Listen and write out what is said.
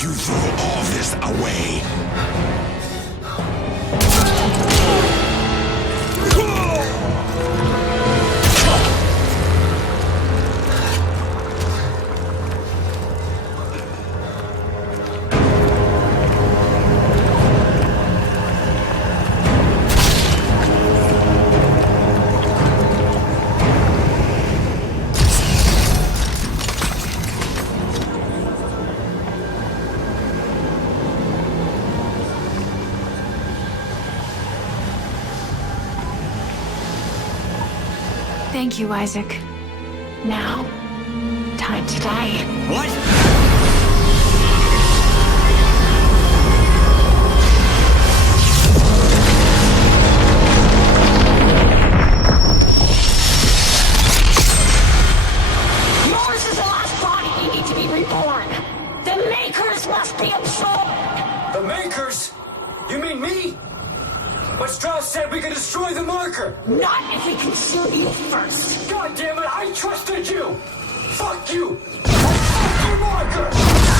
make you throw all this away. Thank you, Isaac. Now, time to die. What? Yours is the last body you need to be reborn. The Makers must be absorbed. The Makers? You mean me? But Strauss said we could destroy the marker. Not if we consume you first. God damn it, I trusted you! Fuck you! Fuck your marker!